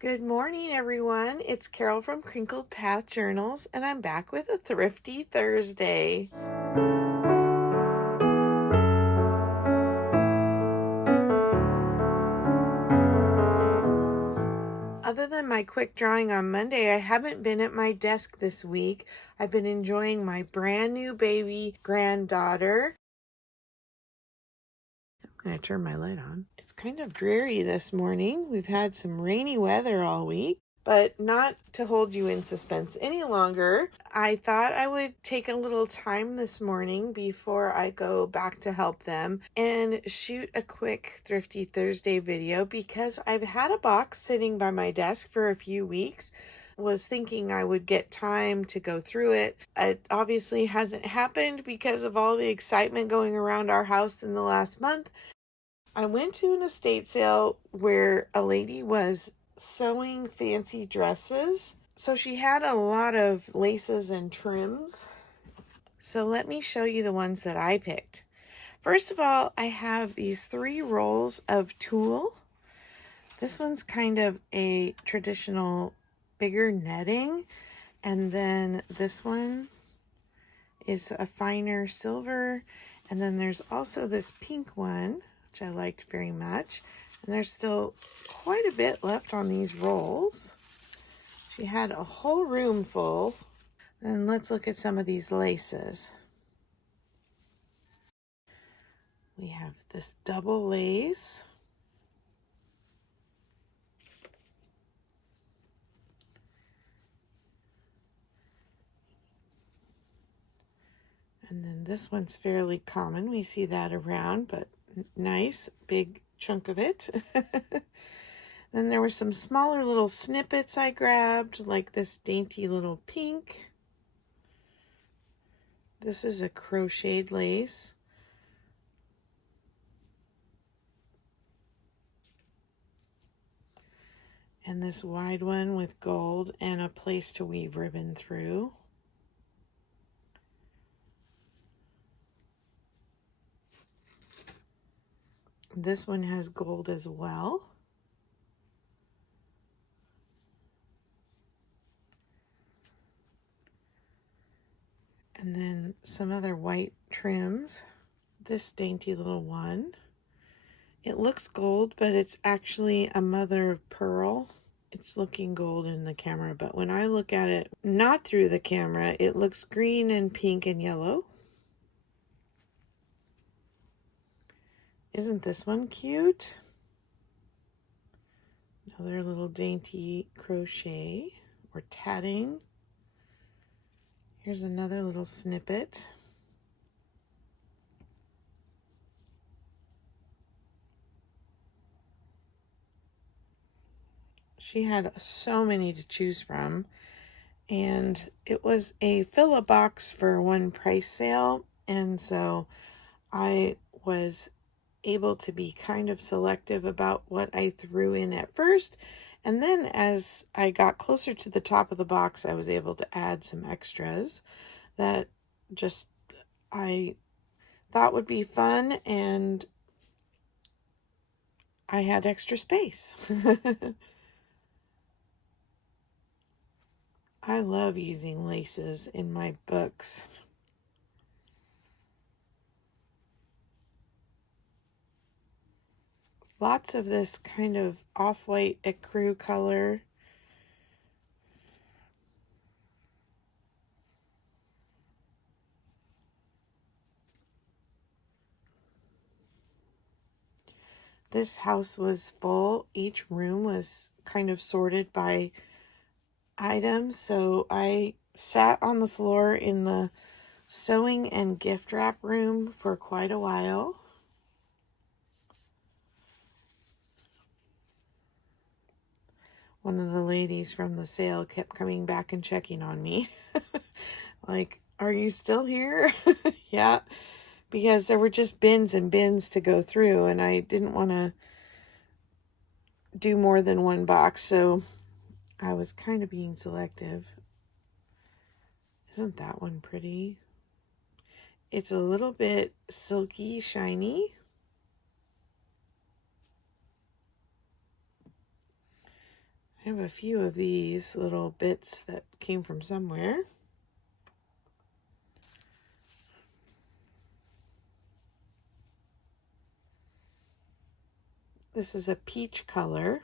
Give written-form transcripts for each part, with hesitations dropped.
Good morning, everyone. It's Carol from Crinkled Path Journals, and I'm back with a Thrifty Thursday. Other than my quick drawing on Monday, I haven't been at my desk this week. I've been enjoying my brand new baby granddaughter. I'm going to turn my light on. It's kind of dreary this morning. We've had some rainy weather all week. But not to hold you in suspense any longer, I thought I would take a little time this morning before I go back to help them and shoot a quick Thrifty Thursday video because I've had a box sitting by my desk for a few weeks. Was thinking I would get time to go through it. It obviously hasn't happened because of all the excitement going around our house in the last month. I went to an estate sale where a lady was sewing fancy dresses. So she had a lot of laces and trims. So let me show you the ones that I picked. First of all, I have these 3 rolls of tulle. This one's kind of a traditional bigger netting. And then this one is a finer silver. And then there's also this pink one, which I liked very much. And there's still quite a bit left on these rolls. She had a whole room full. And let's look at some of these laces. We have this double lace. And then this one's fairly common. We see that around, but nice, big chunk of it. Then there were some smaller little snippets I grabbed, like this dainty little pink. This is a crocheted lace. And this wide one with gold and a place to weave ribbon through. This one has gold as well. And then some other white trims. This dainty little one. It looks gold, but it's actually a mother of pearl. It's looking gold in the camera, but when I look at it not through the camera, it looks green and pink and yellow. Isn't this one cute? Another little dainty crochet or tatting. Here's another little snippet. She had so many to choose from, and it was a fill-a box for one price sale, and so I was able to be kind of selective about what I threw in at first. And then as I got closer to the top of the box, I was able to add some extras that just I thought would be fun, and I had extra space. I love using laces in my books. Lots of this kind of off-white ecru color. This house was full. Each room was kind of sorted by items, so I sat on the floor in the sewing and gift wrap room for quite a while. One of the ladies from the sale kept coming back and checking on me. Like, are you still here? Yeah, because there were just bins and bins to go through, and I didn't want to do more than one box, so I was kind of being selective. Isn't that one pretty? It's a little bit silky, shiny. I have a few of these little bits that came from somewhere. This is a peach color.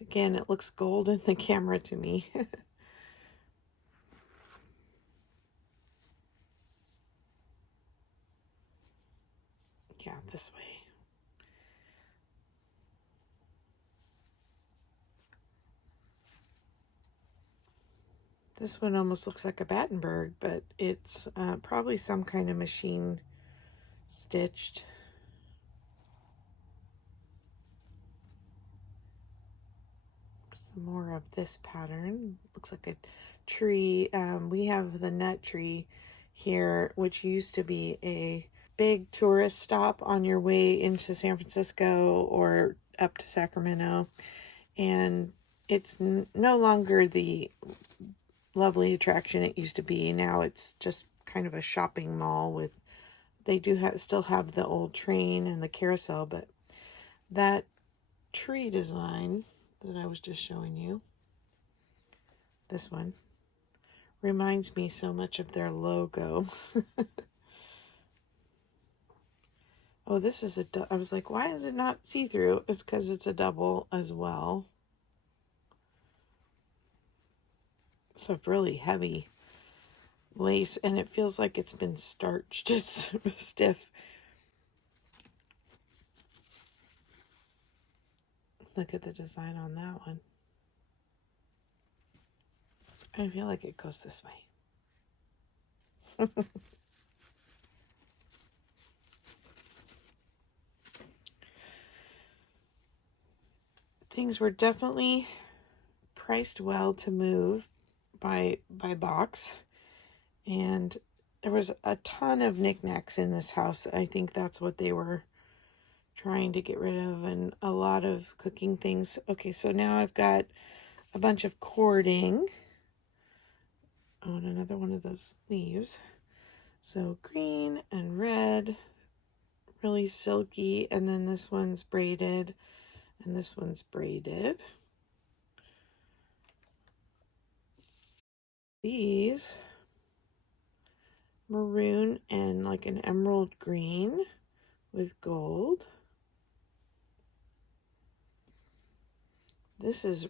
Again, it looks gold in the camera to me. Yeah, this way. This one almost looks like a Battenberg, but it's probably some kind of machine stitched. Some more of this pattern. Looks like a tree. We have the nut tree here, which used to be a big tourist stop on your way into San Francisco or up to Sacramento. And it's no longer the lovely attraction it used to be. Now it's just kind of a shopping mall with, they do still have the old train and the carousel, but that tree design that I was just showing you, this one, reminds me so much of their logo. Oh, this is I was like, why is it not see-through? It's because it's a double as well. It's a really heavy lace, and it feels like it's been starched. It's stiff. Look at the design on that one. I feel like it goes this way. Things were definitely priced well to move by box, and there was a ton of knickknacks in this house. I think that's what they were trying to get rid of, and a lot of cooking things. Okay, so now I've got a bunch of cording. Oh, and another one of those leaves. So green and red, really silky, and then this one's braided, and this one's braided. These maroon and like an emerald green with gold. This is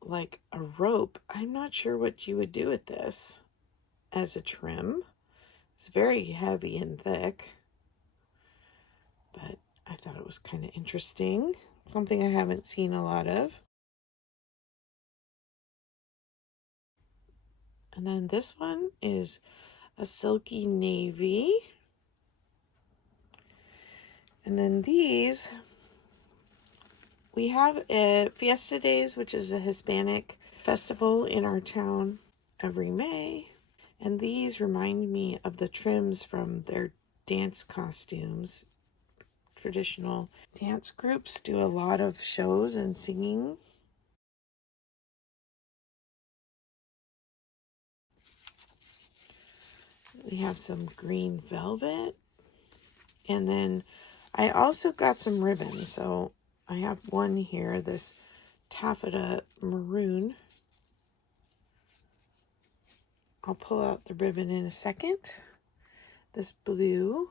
like a rope. I'm not sure what you would do with this as a trim. It's very heavy and thick, but I thought it was kind of interesting. Something I haven't seen a lot of. And then this one is a silky navy. And then these, we have a Fiesta Days, which is a Hispanic festival in our town every May. And these remind me of the trims from their dance costumes. Traditional dance groups do a lot of shows and singing. We have some green velvet. And then I also got some ribbon. So I have one here, this taffeta maroon. I'll pull out the ribbon in a second. This blue.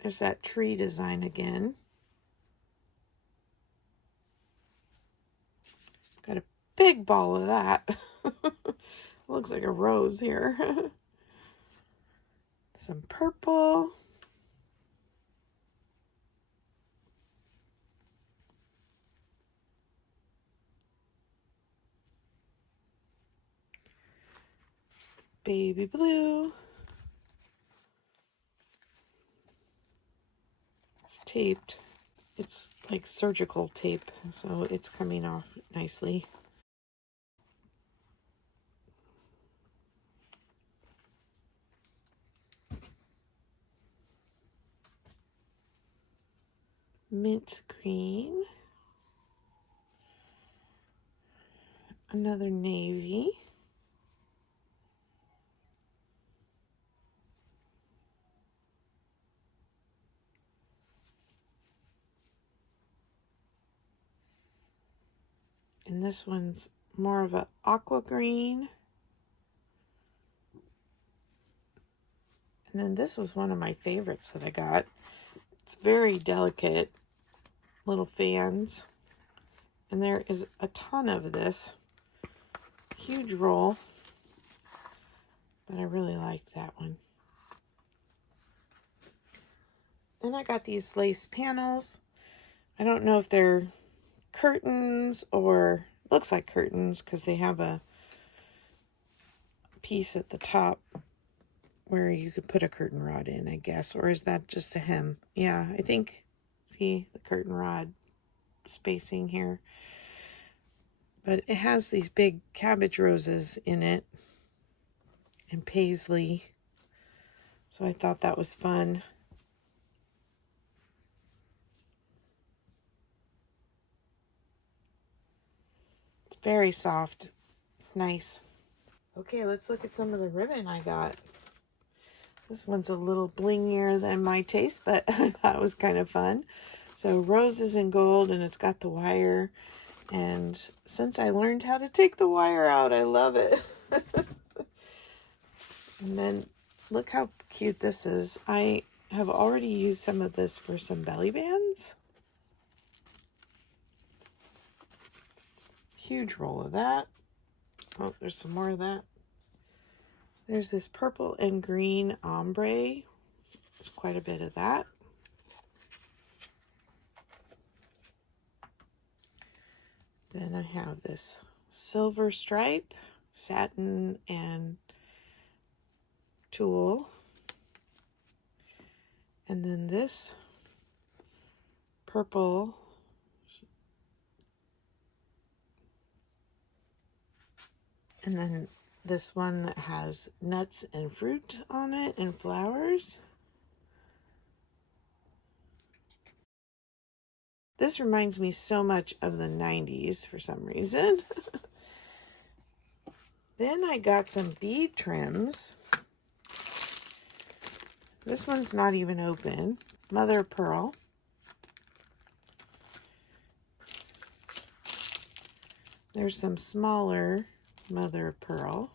There's that tree design again. Got a big ball of that. Looks like a rose here. Some purple. Baby blue. It's taped. It's like surgical tape, so it's coming off nicely. Mint green. Another navy. And this one's more of a aqua green. And then this was one of my favorites that I got. It's very delicate little fans. And there is a ton of this. Huge roll. But I really liked that one. Then I got these lace panels. I don't know if they're curtains or looks like curtains because they have a piece at the top where you could put a curtain rod in, I guess. Or is that just a hem? Yeah, I think, see the curtain rod spacing here. But it has these big cabbage roses in it and paisley. So I thought that was fun. It's very soft. It's nice. Okay, let's look at some of the ribbon I got. This one's a little blingier than my taste, but I thought it was kind of fun. So roses and gold, and it's got the wire. And since I learned how to take the wire out, I love it. And then look how cute this is. I have already used some of this for some belly bands. Huge roll of that. Oh, there's some more of that. There's this purple and green ombre. There's quite a bit of that. Then I have this silver stripe, satin and tulle. And then this purple and then this one that has nuts and fruit on it and flowers. This reminds me so much of the 90s for some reason. Then I got some bead trims. This one's not even open. Mother of pearl. There's some smaller mother of pearl.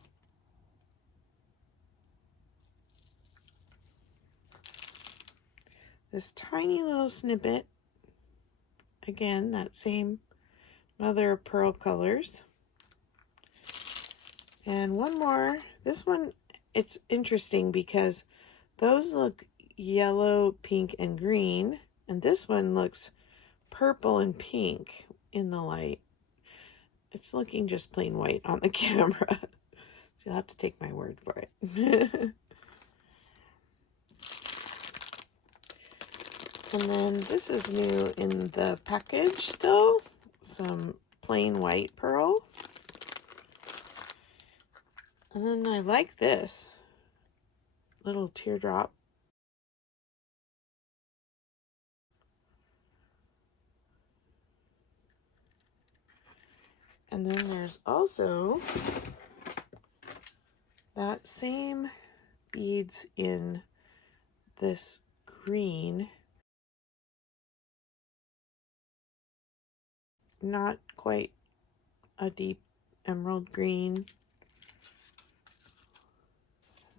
This tiny little snippet. Again, that same mother of pearl colors. And one more. This one, it's interesting because those look yellow, pink, and green. And this one looks purple and pink in the light. It's looking just plain white on the camera. So you'll have to take my word for it. And then this is new in the package still. Some plain white pearl. And then I like this little teardrop. And then there's also that same beads in this green. Not quite a deep emerald green.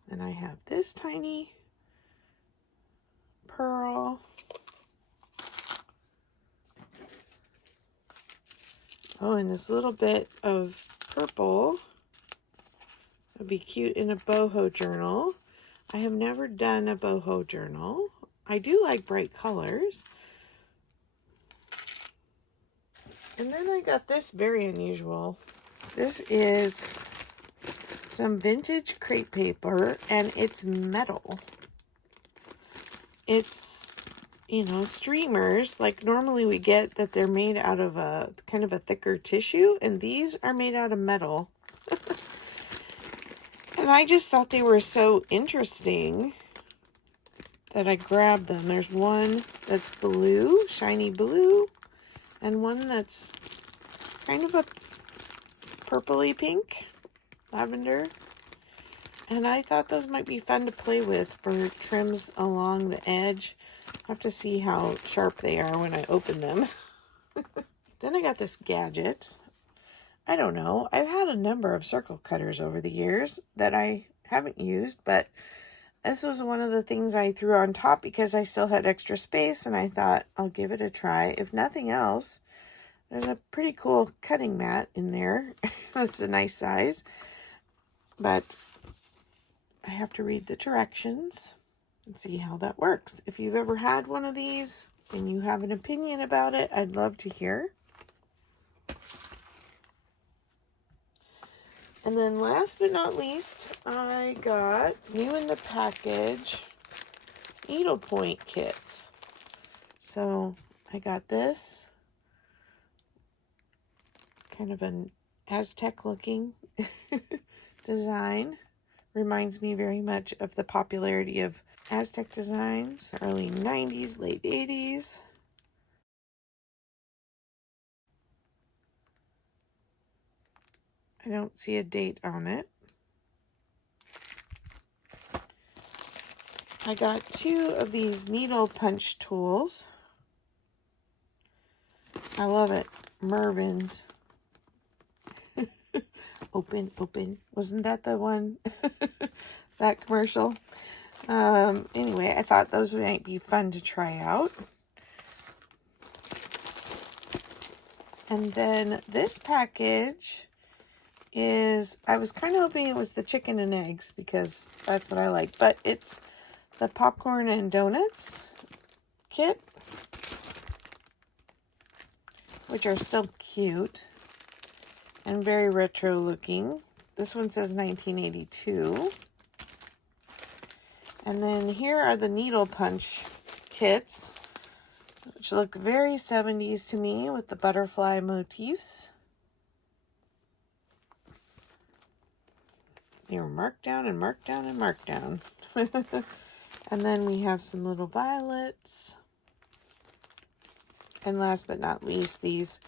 And I have this tiny pearl. Oh, and this little bit of purple would be cute in a boho journal. I have never done a boho journal. I do like bright colors. And then I got this very unusual. This is some vintage crepe paper, and it's metal. It's, you know, streamers like normally we get that they're made out of a kind of a thicker tissue, and these are made out of metal. And I just thought they were so interesting that I grabbed them. There's one that's blue, shiny blue, and one that's kind of a purpley pink, lavender. And I thought those might be fun to play with for trims along the edge. I'll have to see how sharp they are when I open them. Then I got this gadget. I don't know. I've had a number of circle cutters over the years that I haven't used, but this was one of the things I threw on top because I still had extra space, and I thought I'll give it a try. If nothing else, there's a pretty cool cutting mat in there. That's a nice size, but I have to read the directions and see how that works. If you've ever had one of these and you have an opinion about it, I'd love to hear. And then last but not least, I got new in the package needlepoint kits. So I got this kind of an Aztec looking design. Reminds me very much of the popularity of Aztec designs, early 90s, late 80s. I don't see a date on it. I got 2 of these needle punch tools. I love it. Mervyn's. Open, open. Wasn't that the one? That commercial? Anyway, I thought those might be fun to try out. And then this package is, I was kind of hoping it was the chicken and eggs because that's what I like, but it's the popcorn and donuts kit, which are still cute and very retro looking. This one says 1982. And then here are the needle punch kits, which look very 70s to me with the butterfly motifs. They were marked down and marked down and marked down. And then we have some little violets. And last but not least, these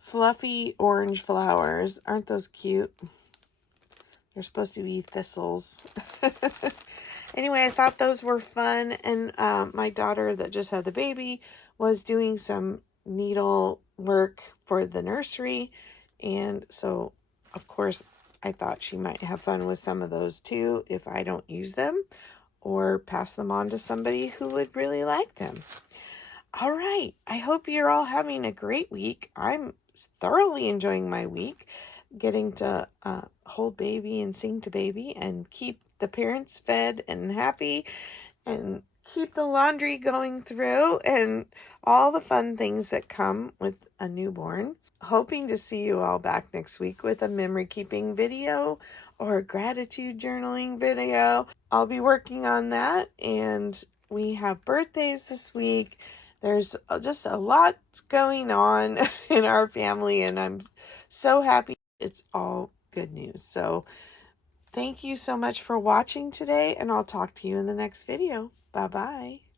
fluffy orange flowers. Aren't those cute? They're supposed to be thistles. Anyway, I thought those were fun. And my daughter that just had the baby was doing some needle work for the nursery. And so, of course, I thought she might have fun with some of those too if I don't use them, or pass them on to somebody who would really like them. All right. I hope you're all having a great week. I'm thoroughly enjoying my week, getting to hold baby and sing to baby and keep the parents fed and happy and keep the laundry going through and all the fun things that come with a newborn. Hoping to see you all back next week with a memory keeping video or a gratitude journaling video. I'll be working on that, and we have birthdays this week. There's just a lot going on in our family, and I'm so happy. It's all good news. So thank you so much for watching today, and I'll talk to you in the next video. Bye-bye.